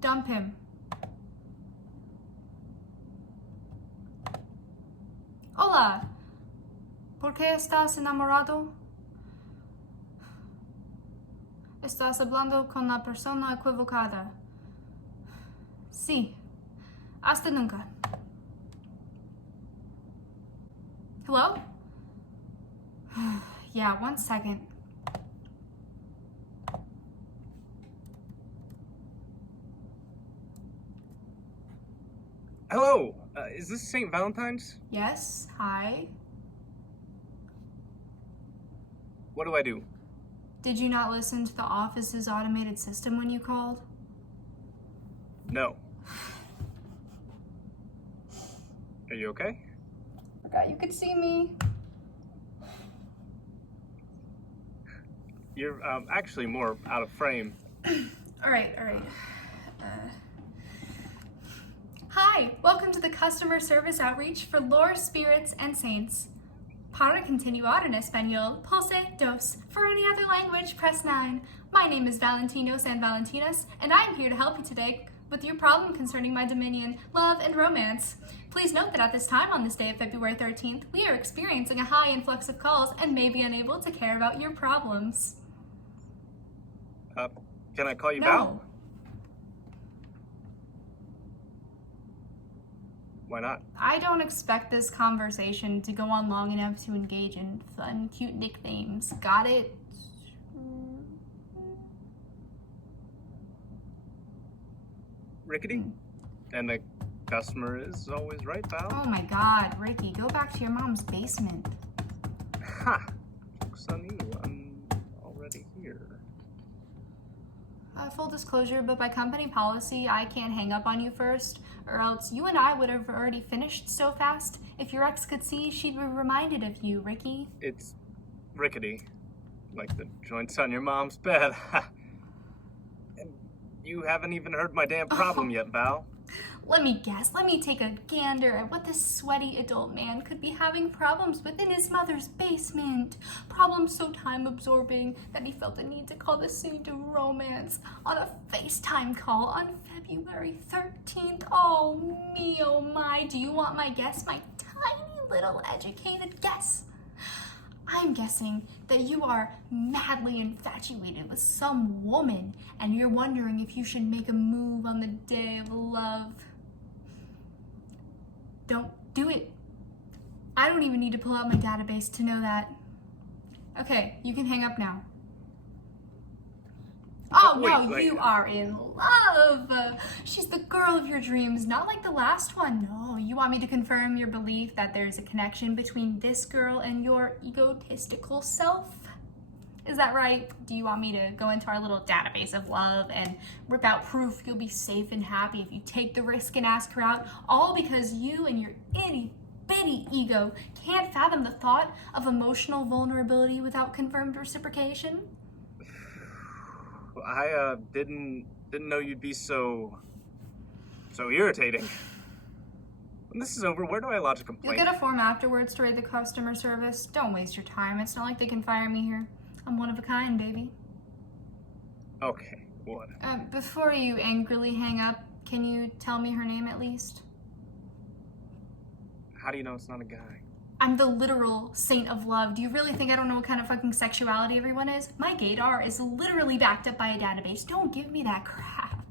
Dump him. Hola. ¿Por qué estás enamorado? Estás hablando con la persona equivocada. Sí. Hasta nunca. Hello? Yeah, 1 second. Hello, is this St. Valentine's? Yes, hi. What do I do? Did you not listen to the office's automated system when you called? No. Are you okay? Forgot you could see me. You're actually more out of frame. All right. Hi, welcome to the customer service outreach for Lore, Spirits, and Saints. Para continuar en español, pulse dos. For any other language, press 9. My name is Valentino San Valentinas, and I am here to help you today with your problem concerning my dominion, love, and romance. Please note that at this time on this day of February 13th, we are experiencing a high influx of calls and may be unable to care about your problems. Can I call you No. Val? Why not? I don't expect this conversation to go on long enough to engage in fun, cute nicknames. Got it? Rickety? And the customer is always right, Val? Oh my god, Ricky, go back to your mom's basement. Ha! Joke's on you, I'm already here. Full disclosure, but by company policy, I can't hang up on you first, or else you and I would have already finished so fast. If your ex could see, she'd be reminded of you, Ricky. It's rickety. Like the joints on your mom's bed. And you haven't even heard my damn problem yet, Val. Let me guess. Let me take a gander at what this sweaty adult man could be having problems with in his mother's basement. Problems so time-absorbing that he felt the need to call the saint of romance on a FaceTime call on February 13th. Oh, me, oh my. Do you want my guess? My tiny little educated guess. I'm guessing that you are madly infatuated with some woman and you're wondering if you should make a move on the day of love. Don't do it. I don't even need to pull out my database to know that. Okay, you can hang up now. Oh no, you are in love. She's the girl of your dreams, not like the last one. No, you want me to confirm your belief that there's a connection between this girl and your egotistical self? Is that right? Do you want me to go into our little database of love and rip out proof you'll be safe and happy if you take the risk and ask her out, all because you and your itty-bitty ego can't fathom the thought of emotional vulnerability without confirmed reciprocation? I didn't know you'd be so irritating. When this is over, where do I lodge a complaint? You'll get a form afterwards to rate the customer service. Don't waste your time. It's not like they can fire me here. I'm one of a kind, baby. Okay, what? Before you angrily hang up, can you tell me her name at least? How do you know it's not a guy? I'm the literal saint of love. Do you really think I don't know what kind of fucking sexuality everyone is? My gaydar is literally backed up by a database. Don't give me that crap.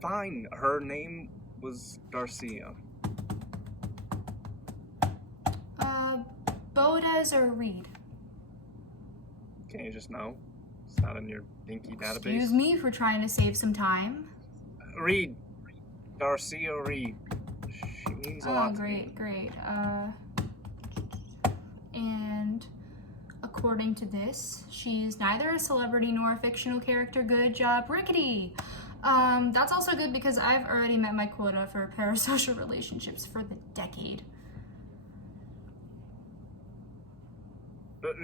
Fine, her name was Garcia. Bodez or Reed? Can't you just know? It's not in your dinky database. Excuse me for trying to save some time. Reed. Garcia Reed. She means a lot to me. Great. And according to this, she's neither a celebrity nor a fictional character. Good job, Rickety. That's also good because I've already met my quota for parasocial relationships for the decade.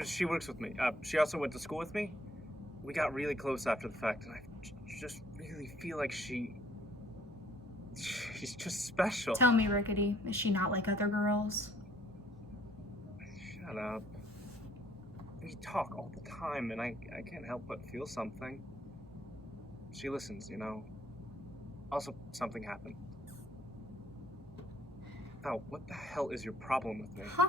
She works with me. She also went to school with me. We got really close after the fact, and I just really feel like she's just special. Tell me, Rickety, is she not like other girls? Shut up. We talk all the time, and I can't help but feel something. She listens, you know. Also, something happened. Val, what the hell is your problem with me? Huh?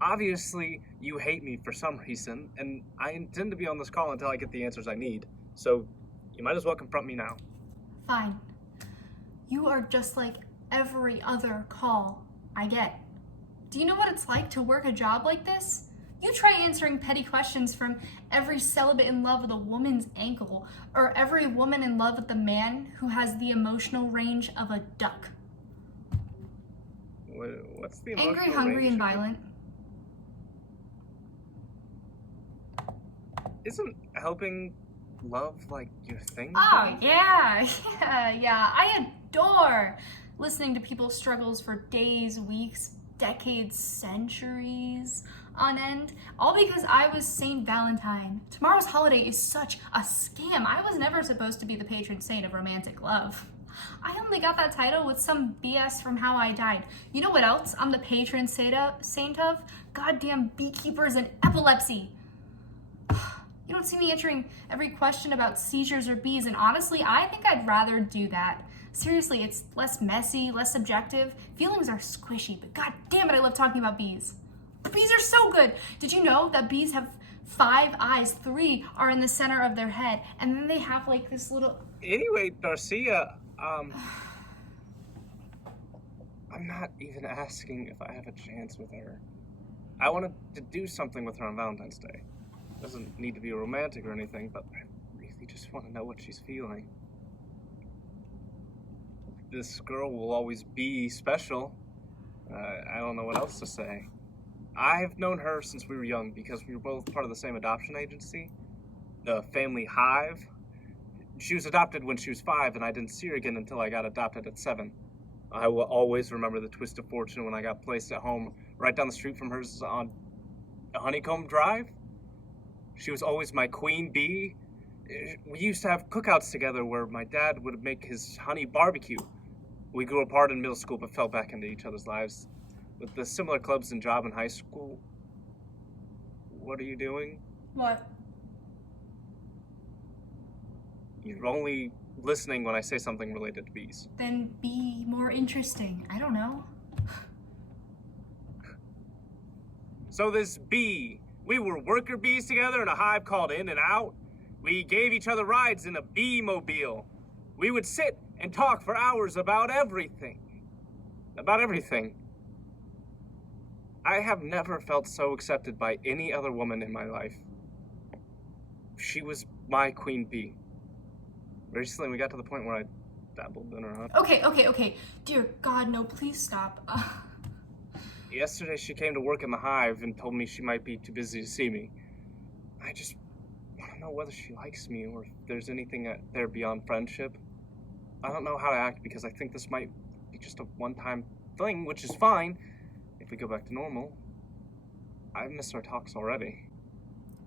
Obviously, you hate me for some reason, and I intend to be on this call until I get the answers I need. So, you might as well confront me now. Fine. You are just like every other call I get. Do you know what it's like to work a job like this? You try answering petty questions from every celibate in love with a woman's ankle, or every woman in love with the man who has the emotional range of a duck. What's the emotional Angry, hungry, range and of- violent. Isn't helping love like your thing? Oh, yeah. I adore listening to people's struggles for days, weeks, decades, centuries on end, all because I was Saint Valentine. Tomorrow's holiday is such a scam. I was never supposed to be the patron saint of romantic love. I only got that title with some BS from How I Died. You know what else I'm the patron saint of? Goddamn beekeepers and epilepsy. You don't see me answering every question about seizures or bees, and honestly, I think I'd rather do that. Seriously, it's less messy, less subjective. Feelings are squishy, but god damn it, I love talking about bees. Bees are so good. Did you know that bees have 5 eyes? 3 are in the center of their head, and then they have like this little... Anyway, Darcia, I'm not even asking if I have a chance with her. I wanted to do something with her on Valentine's Day. Doesn't need to be romantic or anything, but I really just want to know what she's feeling. This girl will always be special. I don't know what else to say. I've known her since we were young because we were both part of the same adoption agency, the Family Hive. She was adopted when she was 5, and I didn't see her again until I got adopted at 7. I will always remember the twist of fortune when I got placed at home right down the street from hers on Honeycomb Drive. She was always my queen bee. We used to have cookouts together where my dad would make his honey barbecue. We grew apart in middle school but fell back into each other's lives. With the similar clubs and job in high school. What are you doing? What? You're only listening when I say something related to bees. Then be more interesting. I don't know. So this bee, we were worker bees together in a hive called In and Out. We gave each other rides in a bee-mobile. We would sit and talk for hours about everything. About everything. I have never felt so accepted by any other woman in my life. She was my queen bee. Recently, we got to the point where I dabbled in her hunt. Okay. Dear God, no, please stop. Yesterday, she came to work in the hive and told me she might be too busy to see me. I just want to know whether she likes me or if there's anything there beyond friendship. I don't know how to act because I think this might be just a one-time thing, which is fine if we go back to normal. I've missed our talks already.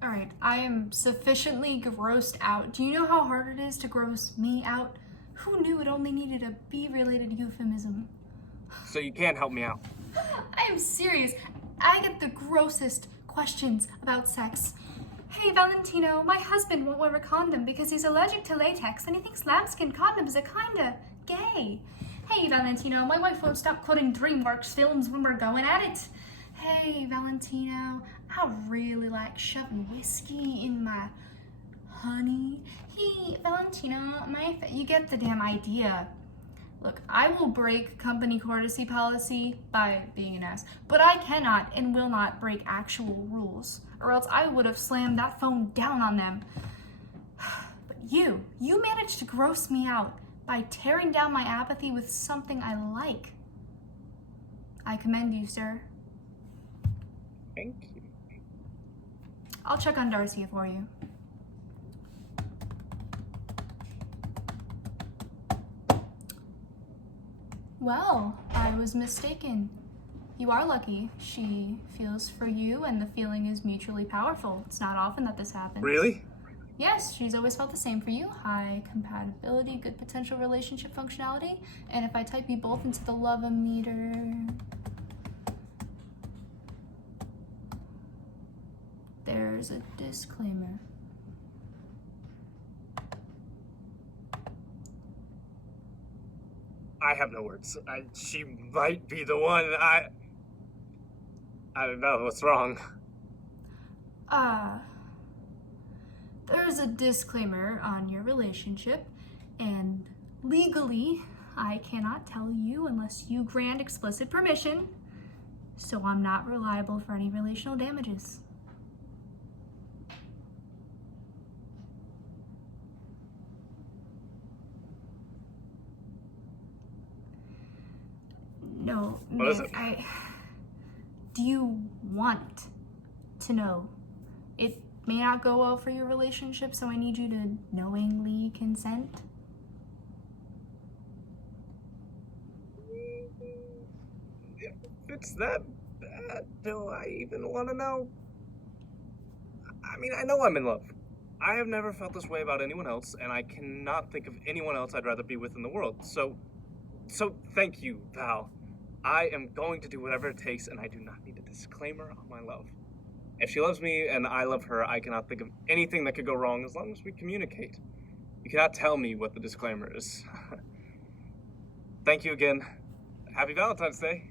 Alright, I am sufficiently grossed out. Do you know how hard it is to gross me out? Who knew it only needed a bee-related euphemism? So you can't help me out. I am serious. I get the grossest questions about sex. Hey, Valentino, my husband won't wear a condom because he's allergic to latex and he thinks lambskin condoms are kinda gay. Hey, Valentino, my wife won't stop quoting DreamWorks films when we're going at it. Hey, Valentino, I really like shoving whiskey in my honey. Hey, Valentino, you get the damn idea. Look, I will break company courtesy policy by being an ass, but I cannot and will not break actual rules, or else I would have slammed that phone down on them. But you managed to gross me out by tearing down my apathy with something I like. I commend you, sir. Thank you. I'll check on Darcia for you. Well, I was mistaken. You are lucky. She feels for you, and the feeling is mutually powerful. It's not often that this happens. Really? Yes, she's always felt the same for you. High compatibility, good potential relationship functionality. And if I type you both into the love-o-meter... There's a disclaimer. I have no words. She might be the one. I don't know what's wrong. There's a disclaimer on your relationship, and legally, I cannot tell you unless you grant explicit permission, so I'm not reliable for any relational damages. No, What is man, it? do you want to know? It may not go well for your relationship, so I need you to knowingly consent. If it's that bad, do I even want to know? I mean, I know I'm in love. I have never felt this way about anyone else, and I cannot think of anyone else I'd rather be with in the world. So thank you, Val. I am going to do whatever it takes, and I do not need a disclaimer on my love. If she loves me and I love her, I cannot think of anything that could go wrong as long as we communicate. You cannot tell me what the disclaimer is. Thank you again. Happy Valentine's Day.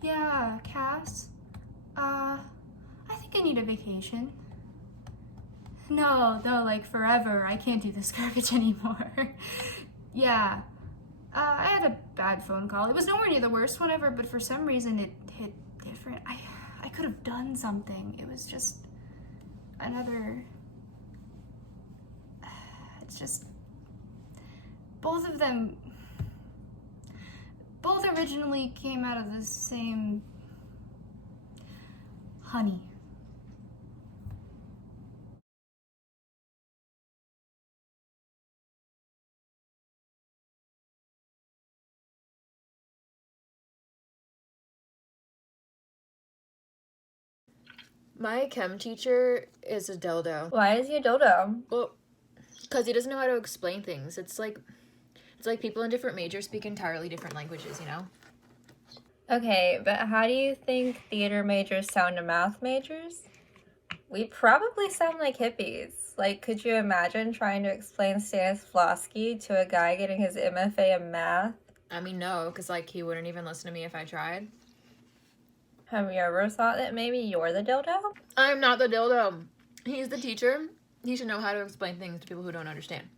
Yeah, Cass. I think I need a vacation. No, like forever. I can't do this garbage anymore. Yeah. I had a bad phone call. It was nowhere near the worst one ever, but for some reason it hit different. I could have done something. It was just another. It's just. Both of them. Both originally came out of the same. Honey. My chem teacher is a dildo. Why is he a dildo? Well, because he doesn't know how to explain things. It's like people in different majors speak entirely different languages, you know? Okay, but how do you think theater majors sound to math majors? We probably sound like hippies. Like, could you imagine trying to explain Stanislavski to a guy getting his MFA in math? I mean, no, because, like, he wouldn't even listen to me if I tried. Have you ever thought that maybe you're the dildo? I'm not the dildo. He's the teacher. He should know how to explain things to people who don't understand.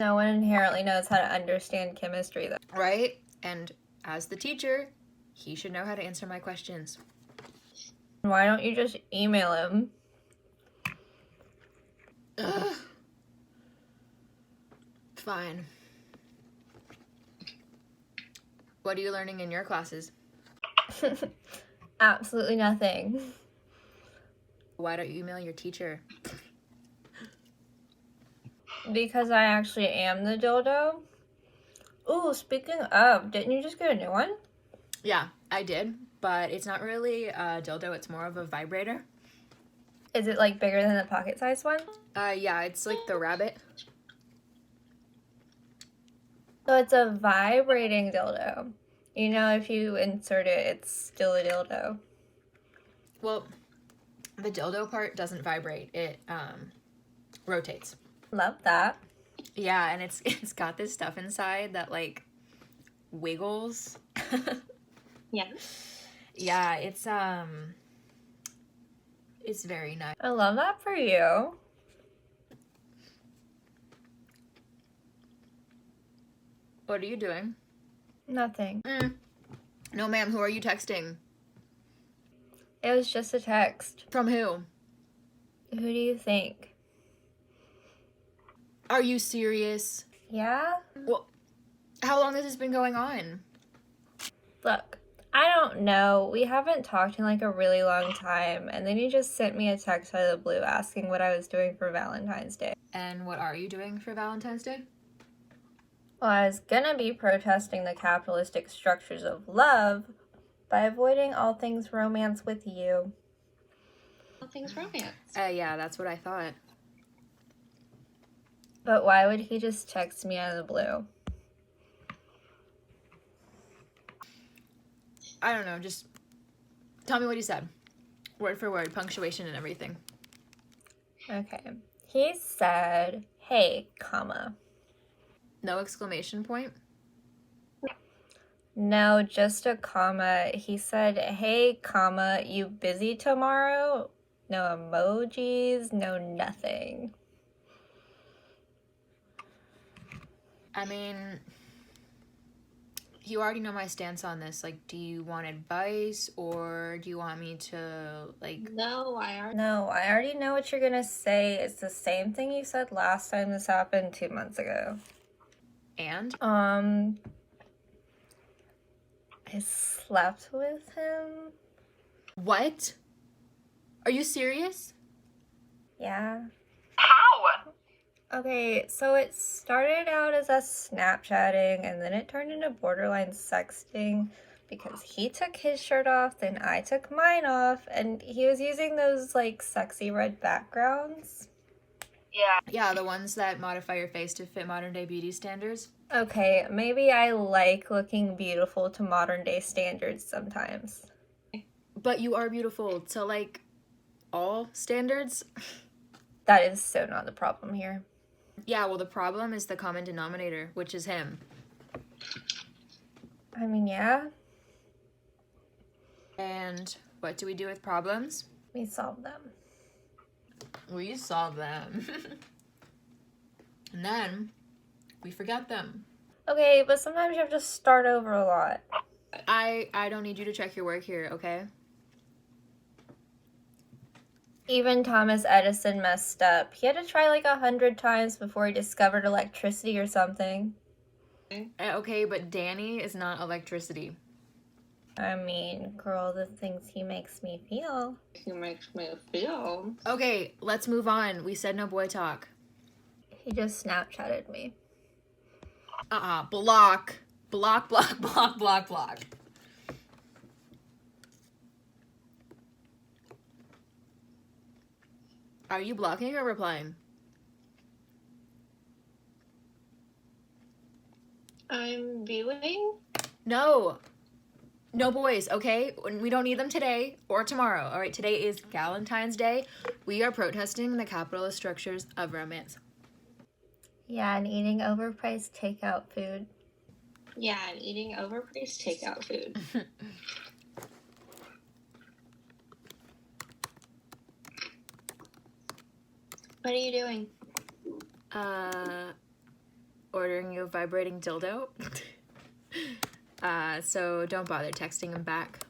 No one inherently knows how to understand chemistry, though. Right? And as the teacher, he should know how to answer my questions. Why don't you just email him? Ugh. Fine. What are you learning in your classes? Absolutely nothing. Why don't you email your teacher? Because I actually am the dildo. Ooh, speaking of, didn't you just get a new one? Yeah, I did, but it's not really a dildo, it's more of a vibrator. Is it like bigger than the pocket-sized one? Yeah, it's like the rabbit. So it's a vibrating dildo. You know, if you insert it, it's still a dildo. Well, the dildo part doesn't vibrate, it rotates. Love that. Yeah, and it's got this stuff inside that like wiggles. Yeah. Yeah, it's very nice. I love that for you. What are you doing? Nothing. No, ma'am, who are you texting? It was just a text. From who? Who do you think? Are you serious? Yeah? Well, how long has this been going on? Look, I don't know. We haven't talked in like a really long time, and then you just sent me a text out of the blue asking what I was doing for Valentine's Day. And what are you doing for Valentine's Day? Well, I was gonna be protesting the capitalistic structures of love by avoiding all things romance with you. All things romance. Yeah, that's what I thought. But why would he just text me out of the blue? I don't know, just tell me what he said. Word for word, punctuation and everything. Okay. He said, hey, comma. No exclamation point? No, just a comma. He said, hey, comma, you busy tomorrow? No emojis, no nothing. I mean, you already know my stance on this. Like, do you want advice or do you want me to, like... No, I already. No, I already know what you're gonna say. It's the same thing you said last time this happened 2 months ago. And? I slept with him. What? Are you serious? Yeah. How? Okay, so it started out as us Snapchatting and then it turned into borderline sexting because he took his shirt off, then I took mine off, and he was using those like sexy red backgrounds. Yeah, the ones that modify your face to fit modern day beauty standards. Okay, maybe I like looking beautiful to modern day standards sometimes. But you are beautiful to, like, all standards. That is so not the problem here. Yeah, well, the problem is the common denominator, which is him. I mean, yeah, And what do we do with problems? we solved them. We solve them. And then we forget them. Okay, but sometimes you have to start over a lot. I don't need you to check your work here, okay? Even Thomas Edison messed up. He had to try like 100 times before he discovered electricity or something. Okay, but Danny is not electricity. I mean, girl, the things he makes me feel. He makes me feel. Okay, let's move on. We said no boy talk. He just Snapchatted me. Block. Block, block, block, block, block. Are you blocking or replying? I'm viewing. No. No boys, okay? We don't need them today or tomorrow. All right, today is Valentine's Day. We are protesting the capitalist structures of romance. Yeah, and eating overpriced takeout food. Yeah, and eating overpriced takeout food. What are you doing? Ordering you a vibrating dildo. So don't bother texting him back.